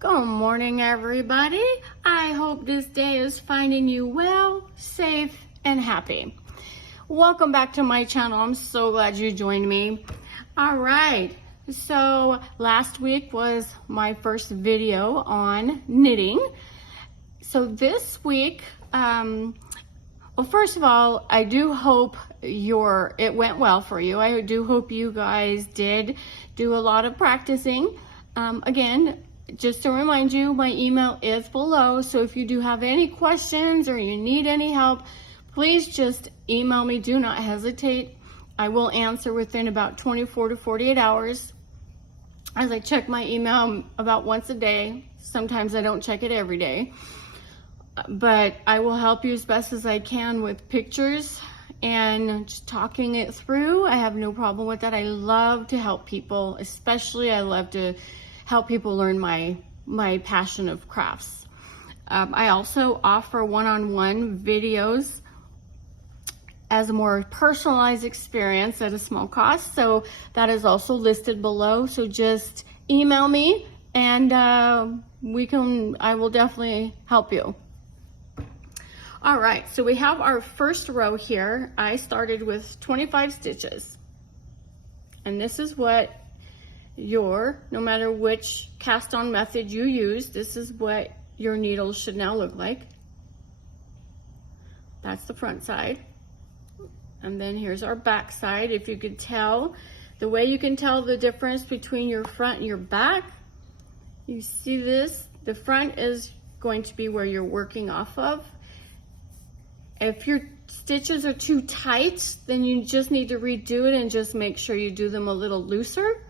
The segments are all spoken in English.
Good morning, everybody. I hope this day is finding you well, safe, and happy. Welcome back to my channel. I'm so glad you joined me. All right, so last week was my first video on knitting. So this week, well, first of all, I do hope it went well for you. I do hope you guys did do a lot of practicing. Again, just to remind you, my email is below. So if you do have any questions or you need any help, please just email me. Do not hesitate. I will answer within about 24 to 48 hours. As I check my email about once a day. Sometimes I don't check it every day. But I will help you as best as I can with pictures and just talking it through. I have no problem with that. I love to help people, especially I love to help people learn my passion of crafts. I also offer one-on-one videos as a more personalized experience at a small cost. So that is also listed below. So just email me and I will definitely help you. All right, so we have our first row here. I started with 25 stitches. And this is what no matter which cast on method you use, this is what your needle should now look like. That's the front side. And then here's our back side. If you could tell, the way you can tell the difference between your front and your back, you see this, the front is going to be where you're working off of. If your stitches are too tight, then you just need to redo it and just make sure you do them a little looser.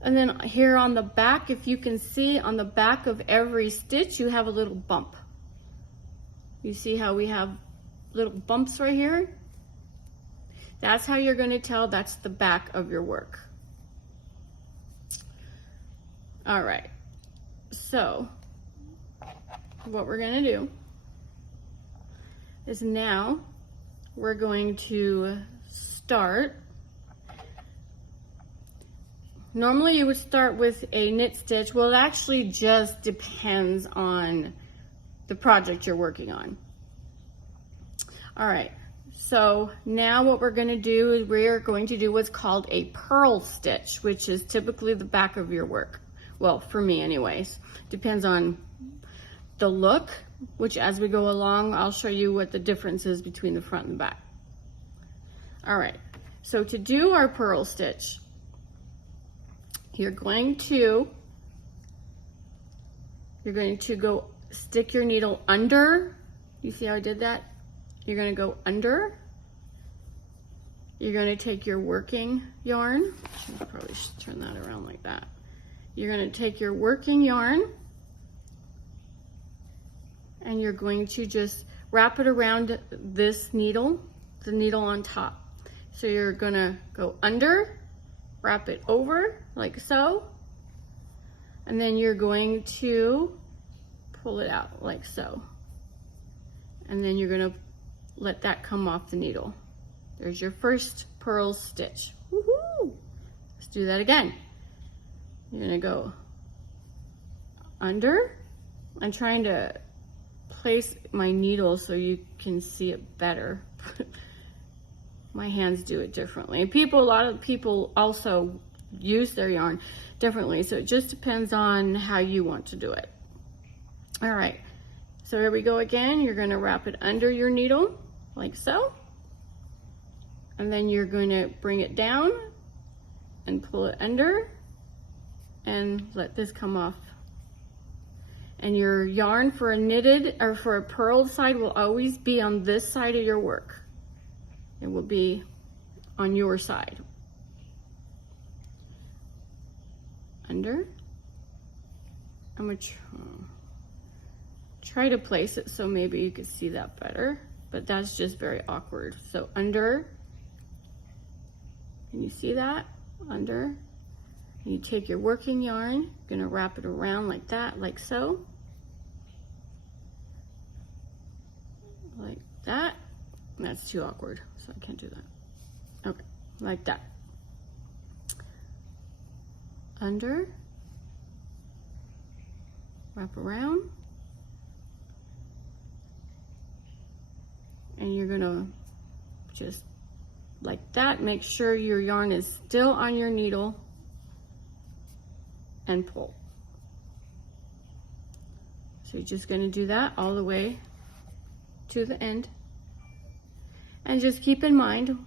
And then here on the back, if you can see on the back of every stitch, you have a little bump. You see how we have little bumps right here? That's how you're going to tell that's the back of your work. All right, so what we're going to do is now we're going to start. Normally you would start with a knit stitch. Well, it actually just depends on the project you're working on. All right, so now what we're going to do is we're going to do what's called a purl stitch, which is typically the back of your work. Well, for me anyways. Depends on the look, which as we go along, I'll show you what the difference is between the front and the back. All right, so to do our purl stitch, you're going to go stick your needle under. You see how I did that? You're going to go under. You're going to take your working yarn. I probably should turn that around like that. You're going to take your working yarn and you're going to just wrap it around this needle, the needle on top. So you're going to go under, wrap it over like so, and then you're going to pull it out like so, and then you're going to let that come off the needle. There's your first purl stitch. Woohoo! Let's do that again. You're going to go under. I'm trying to place my needle so you can see it better. My hands do it differently. A lot of people also use their yarn differently, so it just depends on how you want to do it. All right, so here we go again. You're going to wrap it under your needle like so, and then you're going to bring it down and pull it under and let this come off. And your yarn for a knitted or for a purled side will always be on this side of your work. It will be on your side. Under. I'm going to try to place it so maybe you could see that better, but that's just very awkward. So under, can you see that? Under. And you take your working yarn, you're going to wrap it around like that, like so. Like that. That's too awkward, so I can't do that. Okay, like that. Under, wrap around, and you're gonna just like that, make sure your yarn is still on your needle, and pull. So you're just gonna do that all the way to the end. And just keep in mind,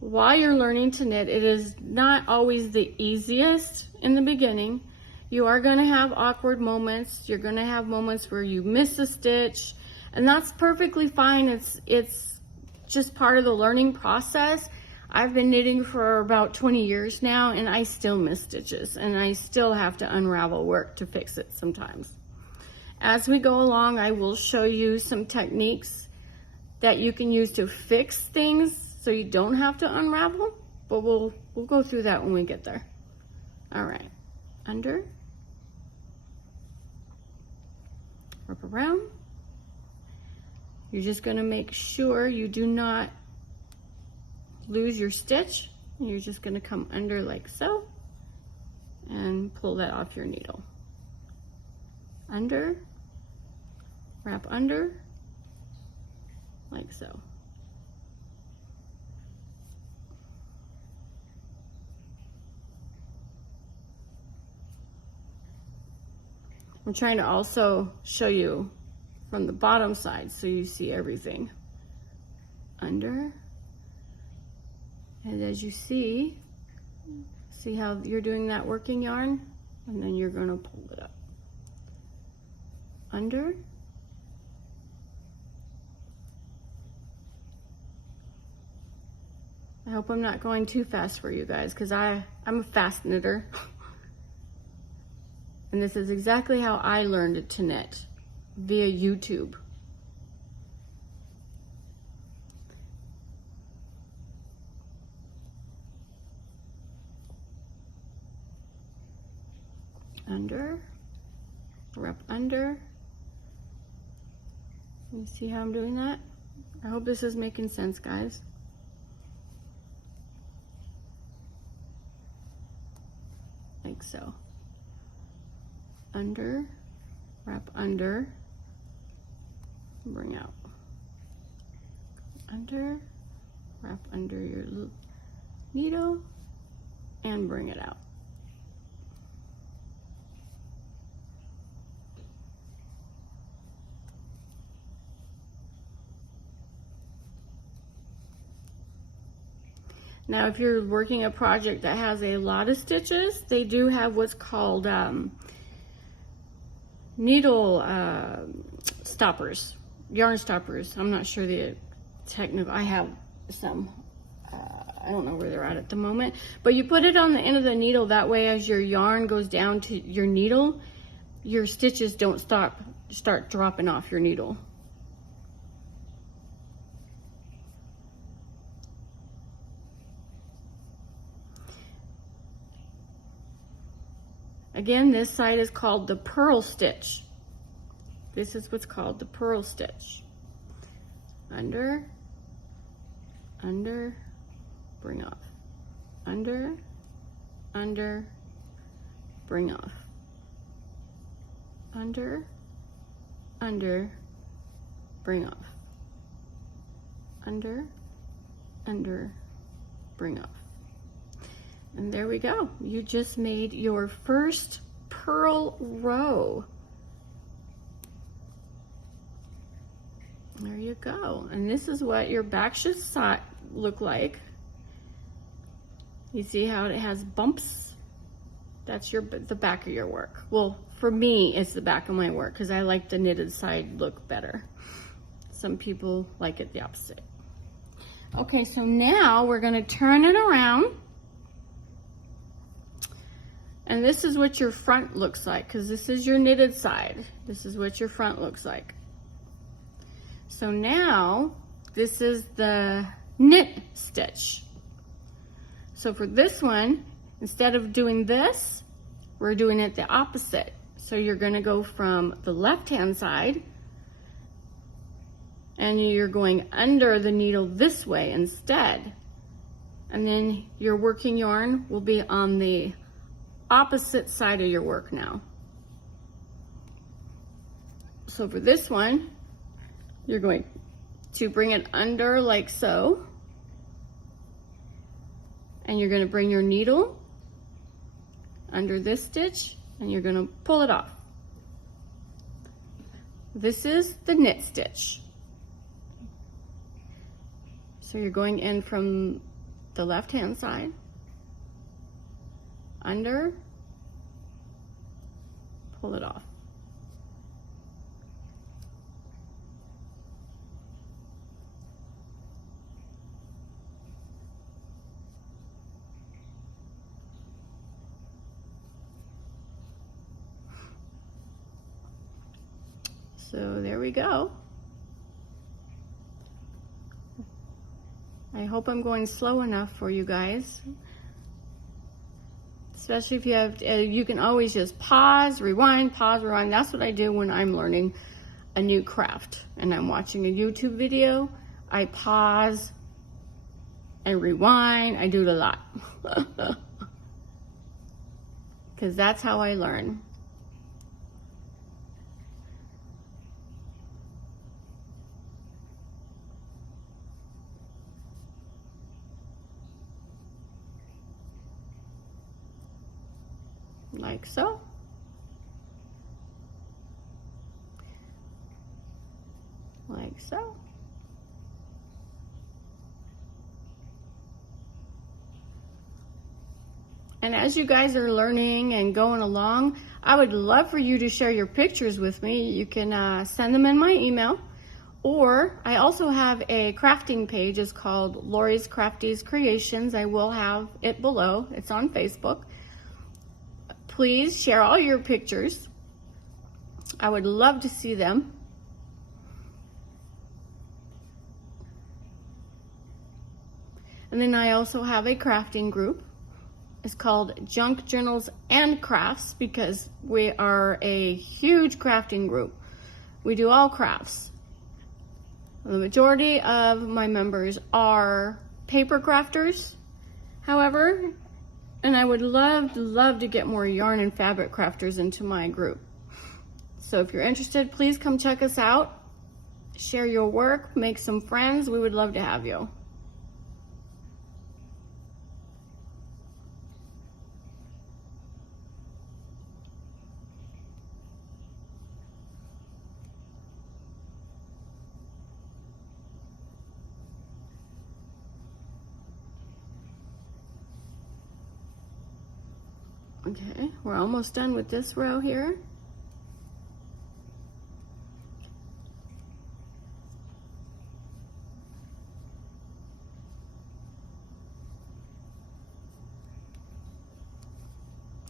while you're learning to knit, it is not always the easiest in the beginning. You are gonna have awkward moments. You're gonna have moments where you miss a stitch, and that's perfectly fine. It's just part of the learning process. I've been knitting for about 20 years now, and I still miss stitches, and I still have to unravel work to fix it sometimes. As we go along, I will show you some techniques that you can use to fix things so you don't have to unravel, but we'll go through that when we get there. All right, under, wrap around. You're just gonna make sure you do not lose your stitch. You're just gonna come under like so and pull that off your needle. Under, wrap under, like so. I'm trying to also show you from the bottom side so you see everything. Under, and as you see how you're doing that working yarn, and then you're gonna pull it up. Under, I hope I'm not going too fast for you guys, because I'm a fast knitter. And this is exactly how I learned to knit, via YouTube. Under, wrap under. You see how I'm doing that? I hope this is making sense, guys. Like so. Under, wrap under, bring out. Under, wrap under your needle, and bring it out. Now, if you're working a project that has a lot of stitches, they do have what's called needle stoppers, yarn stoppers. I'm not sure the technical, I have some, I don't know where they're at the moment, but you put it on the end of the needle, that way as your yarn goes down to your needle, your stitches don't start dropping off your needle. Again, this side is called the purl stitch. This is what's called the purl stitch. Under, under, bring off. Under, under, bring off. Under, under, bring off. Under, under, bring off. And there we go. You just made your first purl row. There you go. And this is what your back should look like. You see how it has bumps? That's the back of your work. Well, for me, it's the back of my work because I like the knitted side look better. Some people like it the opposite. Okay, so now we're gonna turn it around. And this is what your front looks like, because this is your knitted side. This is what your front looks like. So now, this is the knit stitch. So for this one, instead of doing this, we're doing it the opposite. So you're gonna go from the left-hand side, and you're going under the needle this way instead. And then your working yarn will be on the opposite side of your work now. So for this one, you're going to bring it under like so, and you're going to bring your needle under this stitch, and you're going to pull it off. This is the knit stitch. So you're going in from the left hand side, under, pull it off. So there we go. I hope I'm going slow enough for you guys. Especially if you have, you can always just pause, rewind. That's what I do when I'm learning a new craft and I'm watching a YouTube video. I pause and rewind. I do it a lot. Because that's how I learn. Like so. Like so. And as you guys are learning and going along, I would love for you to share your pictures with me. You can send them in my email, or I also have a crafting page. It's called Lori's Crafties Creations. I will have it below. It's on Facebook. Please share all your pictures. I would love to see them. And then I also have a crafting group. It's called Junk Journals and Crafts, because we are a huge crafting group. We do all crafts. The majority of my members are paper crafters, however, and I would love to get more yarn and fabric crafters into my group. So if you're interested, please come check us out. Share your work, make some friends. We would love to have you. Okay, we're almost done with this row here.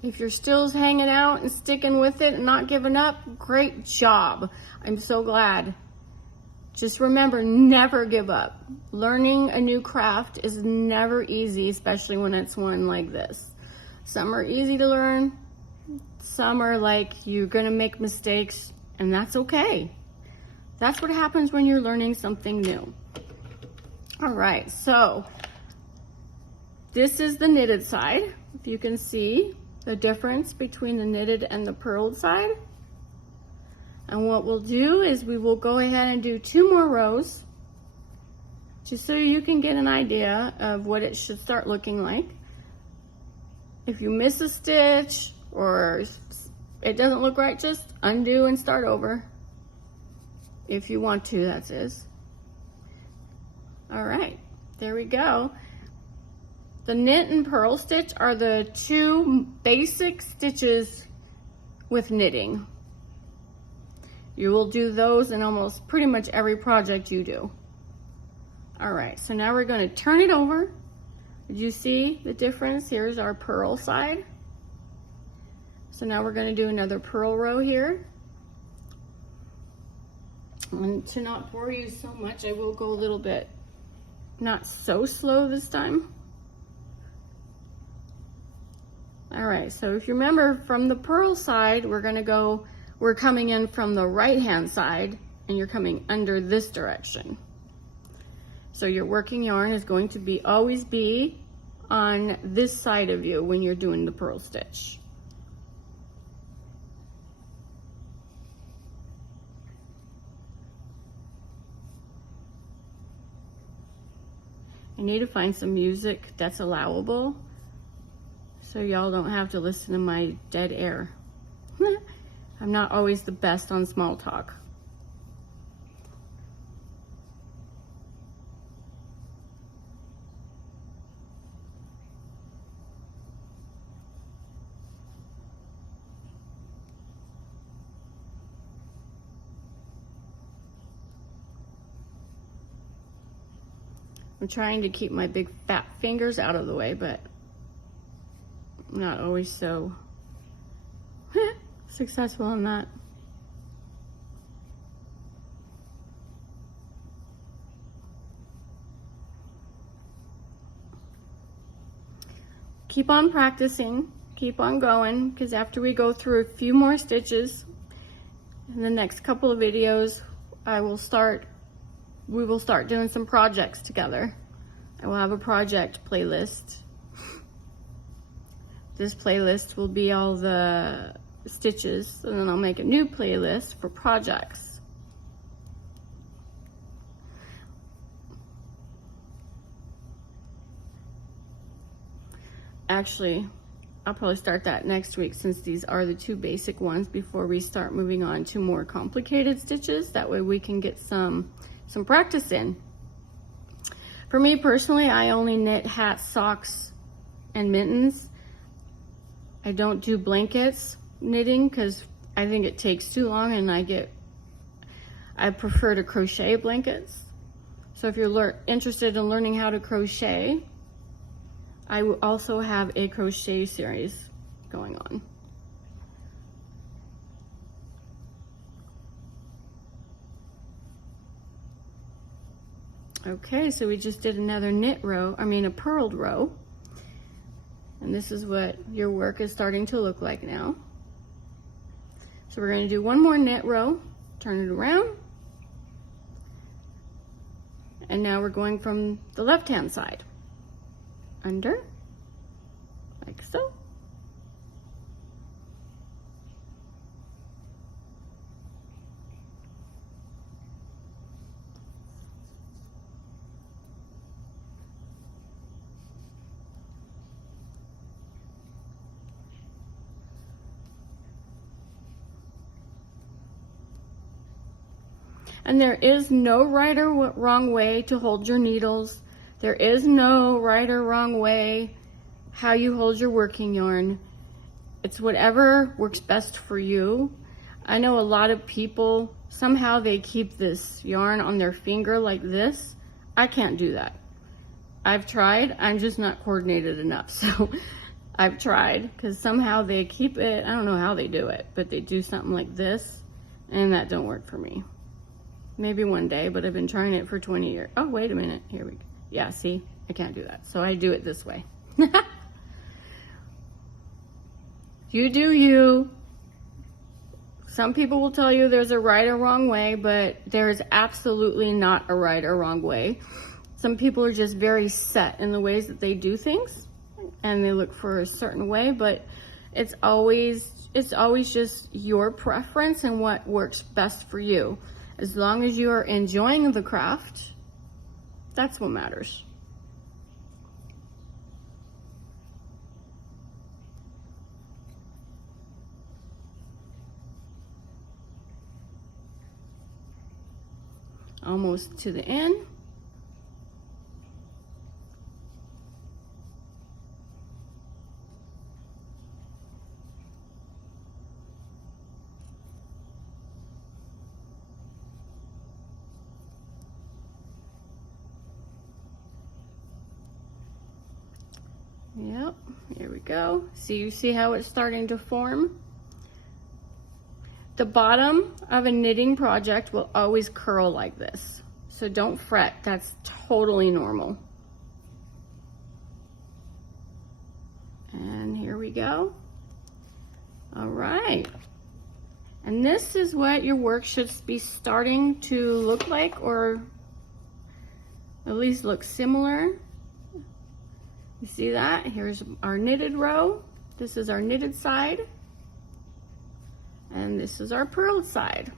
If you're still hanging out and sticking with it and not giving up, great job. I'm so glad. Just remember, never give up. Learning a new craft is never easy, especially when it's one like this. Some are easy to learn. Some are like, you're gonna make mistakes, and that's okay. That's what happens when you're learning something new. All right, so this is the knitted side. If you can see the difference between the knitted and the purled side. And what we'll do is we will go ahead and do 2 more rows, just so you can get an idea of what it should start looking like. If you miss a stitch or it doesn't look right, just undo and start over. If you want to, that is. All right, there we go. The knit and purl stitch are the 2 basic stitches with knitting. You will do those in almost pretty much every project you do. All right, so now we're going to turn it over. Did you see the difference? Here's our purl side. So now we're going to do another purl row here. And to not bore you so much, I will go a little bit not so slow this time. All right, so if you remember from the purl side, we're coming in from the right hand side, and you're coming under this direction. So your working yarn is going to always be on this side of you when you're doing the purl stitch. I need to find some music that's allowable so y'all don't have to listen to my dead air. I'm not always the best on small talk. I'm trying to keep my big fat fingers out of the way, but I'm not always so successful in that. Keep on practicing, keep on going, because after we go through a few more stitches in the next couple of videos, we will start doing some projects together. I will have a project playlist. This playlist will be all the stitches, and then I'll make a new playlist for projects. Actually, I'll probably start that next week, since these are the two basic ones before we start moving on to more complicated stitches. That way we can get some practice in. For me personally, I only knit hats, socks, and mittens. I don't do blankets knitting because I think it takes too long, and I prefer to crochet blankets. So if you're interested in learning how to crochet, I will also have a crochet series going on. Okay, so we just did another a purled row. And this is what your work is starting to look like now. So we're going to do one more knit row, turn it around. And now we're going from the left-hand side. Under, like so. And there is no right or wrong way to hold your needles. There is no right or wrong way how you hold your working yarn. It's whatever works best for you. I know a lot of people, somehow they keep this yarn on their finger like this. I can't do that. I've tried, I'm just not coordinated enough. So I've tried, because somehow they keep it, I don't know how they do it, but they do something like this, and that don't work for me. Maybe one day, but I've been trying it for 20 years. Oh, wait a minute, here we go. Yeah, see, I can't do that. So I do it this way. You do you. Some people will tell you there's a right or wrong way, but there's absolutely not a right or wrong way. Some people are just very set in the ways that they do things, and they look for a certain way, but it's always just your preference and what works best for you. As long as you are enjoying the craft, that's what matters. Almost to the end. Yep, here we go. You see how it's starting to form? The bottom of a knitting project will always curl like this. So don't fret, that's totally normal. And here we go. All right. And this is what your work should be starting to look like, or at least look similar. You see that? Here's our knitted row. This is our knitted side. And this is our purled side.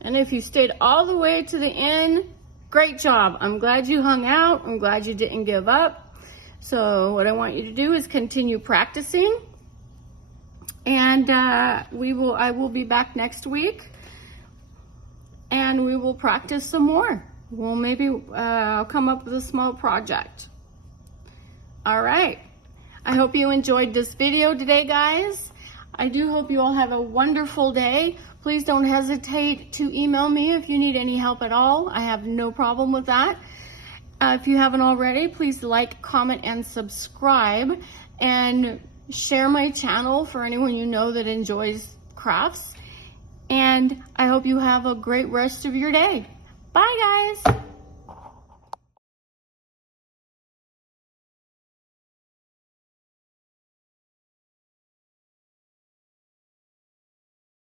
And if you stayed all the way to the end, Great job. I'm glad you hung out. I'm glad you didn't give up. So what I want you to do is continue practicing. And I will be back next week. And we will practice some more. We'll maybe come up with a small project. All right. I hope you enjoyed this video today, guys. I do hope you all have a wonderful day. Please don't hesitate to email me if you need any help at all. I have no problem with that. If you haven't already, please like, comment, and subscribe. And share my channel for anyone you know that enjoys crafts. And I hope you have a great rest of your day. Bye, guys.